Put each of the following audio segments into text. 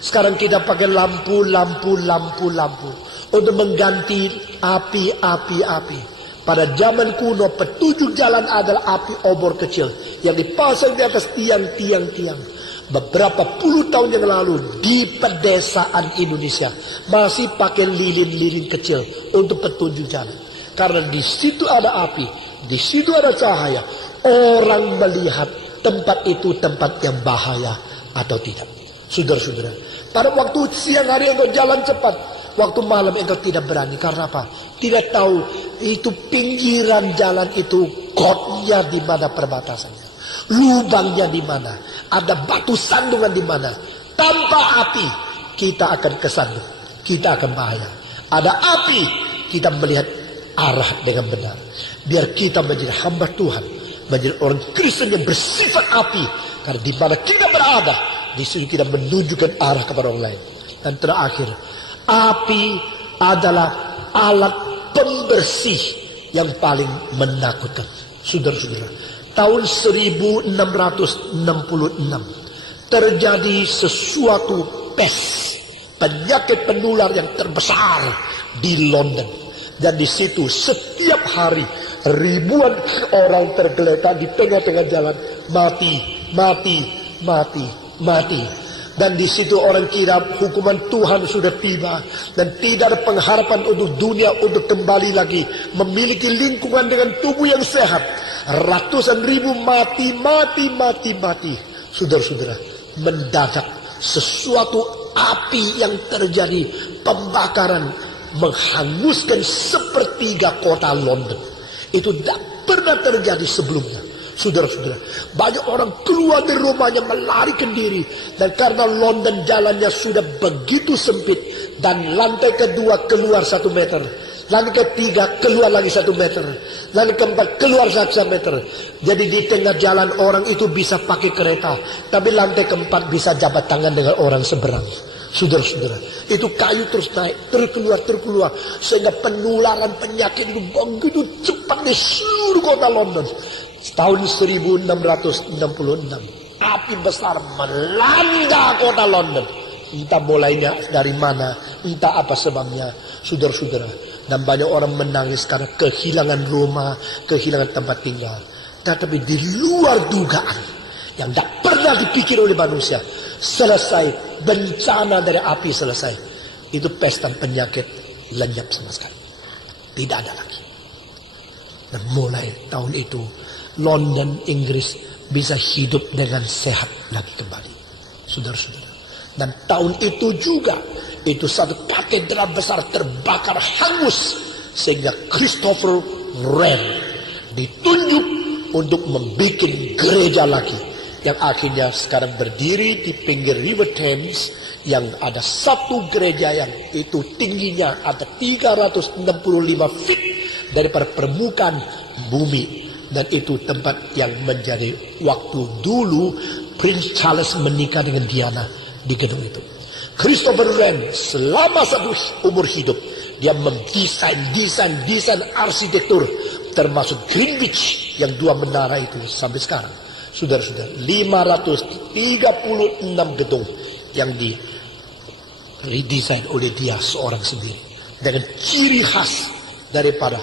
Sekarang kita pakai lampu untuk mengganti api. Pada zaman kuno petunjuk jalan adalah api obor kecil yang dipasang di atas tiang. Beberapa puluh tahun yang lalu di pedesaan Indonesia masih pakai lilin-lilin kecil untuk petunjuk jalan. Karena di situ ada api, di situ ada cahaya. Orang melihat tempat itu tempat yang bahaya atau tidak. Saudara-saudara, pada waktu siang hari engkau jalan cepat, waktu malam engkau tidak berani. Karena apa? Tidak tahu itu pinggiran jalan itu kotnya di mana perbatasannya. Lubangnya di mana, ada batu sandungan di mana. Tanpa api kita akan kesandung, kita akan bahaya. Ada api kita melihat arah dengan benar. Biar kita menjadi hamba Tuhan, menjadi orang Kristen yang bersifat api. Karena di mana kita berada, di situ kita menunjukkan arah kepada orang lain. Dan terakhir, api adalah alat pembersih yang paling menakutkan. Saudara-saudara, tahun 1666 terjadi sesuatu pes, penyakit penular yang terbesar di London. Dan di situ setiap hari ribuan orang tergeletak di tengah-tengah jalan, mati. Dan di situ orang kira hukuman Tuhan sudah tiba dan tidak ada pengharapan untuk dunia untuk kembali lagi memiliki lingkungan dengan tubuh yang sehat. Ratusan ribu mati. Saudara-saudara, mendadak sesuatu api yang terjadi, pembakaran menghanguskan sepertiga kota London. Itu tidak pernah terjadi sebelumnya. Saudara-saudara, banyak orang keluar dari rumahnya melarikan diri. Dan karena London jalannya sudah begitu sempit, dan lantai kedua keluar 1 meter, lantai ketiga keluar lagi 1 meter, lantai keempat keluar 1 meter. Jadi di tengah jalan orang itu bisa pakai kereta, tapi lantai keempat bisa jabat tangan dengan orang seberang. Saudara-saudara, itu kayu terus naik, terkeluar, sehingga penularan penyakit itu begitu cepat di seluruh kota London. Tahun 1666, api besar melanda kota London. Entah mulainya dari mana, entah apa sebabnya, saudara-saudara. Dan banyak orang menangis karena kehilangan rumah, kehilangan tempat tinggal. Tetapi di luar dugaan, yang tidak pernah dipikir oleh manusia, selesai bencana dari api selesai, itu pesta penyakit lenyap sama sekali, tidak ada lagi. Dan mulai tahun itu London, Inggris bisa hidup dengan sehat lagi kembali, saudara-saudara. Dan tahun itu juga itu satu katedral besar terbakar hangus, sehingga Christopher Wren ditunjuk untuk membuat gereja lagi, yang akhirnya sekarang berdiri di pinggir River Thames, yang ada satu gereja yang itu tingginya ada 365 feet daripada permukaan bumi. Dan itu tempat yang menjadi waktu dulu Prince Charles menikah dengan Diana di gedung itu. Christopher Wren selama satu umur hidup dia mendesain arsitektur, termasuk Greenwich yang 2 menara itu sampai sekarang. Saudara-saudara, 536 gedung yang didesain oleh dia seorang sendiri, dengan ciri khas daripada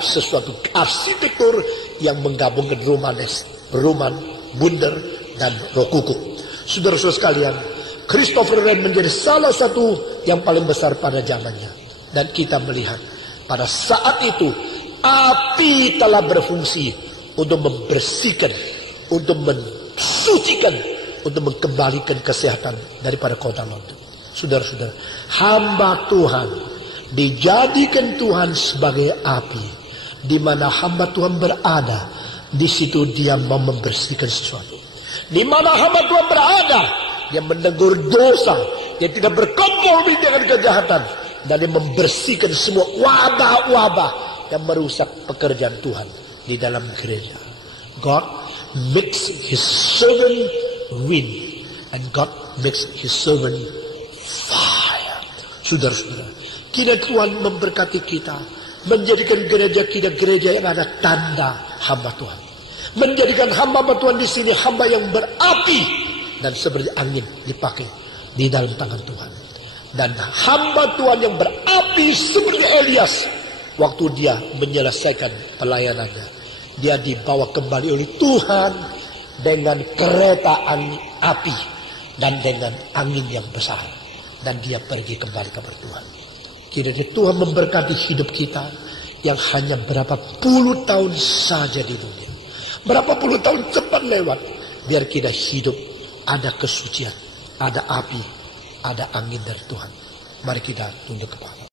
sesuatu arsitektur yang menggabungkan Roman, Bunder, dan Rokoko. Saudara-saudara sekalian, Christopher Wren menjadi salah satu yang paling besar pada zamannya. Dan kita melihat pada saat itu api telah berfungsi untuk membersihkan, untuk mensucikan, untuk mengembalikan kesehatan daripada kota London. Saudara-saudara, hamba Tuhan dijadikan Tuhan sebagai api. Di mana hamba Tuhan berada, di situ dia mau membersihkan sesuatu. Di mana hamba Tuhan berada, dia menegur dosa, dia tidak berkompromi dengan kejahatan, dan dia membersihkan semua wabah-wabah yang merusak pekerjaan Tuhan di dalam gereja. God makes his servant wind, and God makes his servant fire. Saudara-saudara, kiranya Tuhan memberkati kita, menjadikan gereja kita gereja yang ada tanda hamba Tuhan, menjadikan hamba Tuhan di sini hamba yang berapi, dan seperti angin dipakai di dalam tangan Tuhan. Dan hamba Tuhan yang berapi seperti Elias, waktu dia menyelesaikan pelayanannya, dia dibawa kembali oleh Tuhan dengan kereta api dan dengan angin yang besar, dan dia pergi kembali kepada Tuhan. Kiranya Tuhan memberkati hidup kita yang hanya berapa puluh tahun saja di dunia. Berapa puluh tahun cepat lewat. Biar kita hidup ada kesucian, ada api, ada angin dari Tuhan. Mari kita tunduk kepala.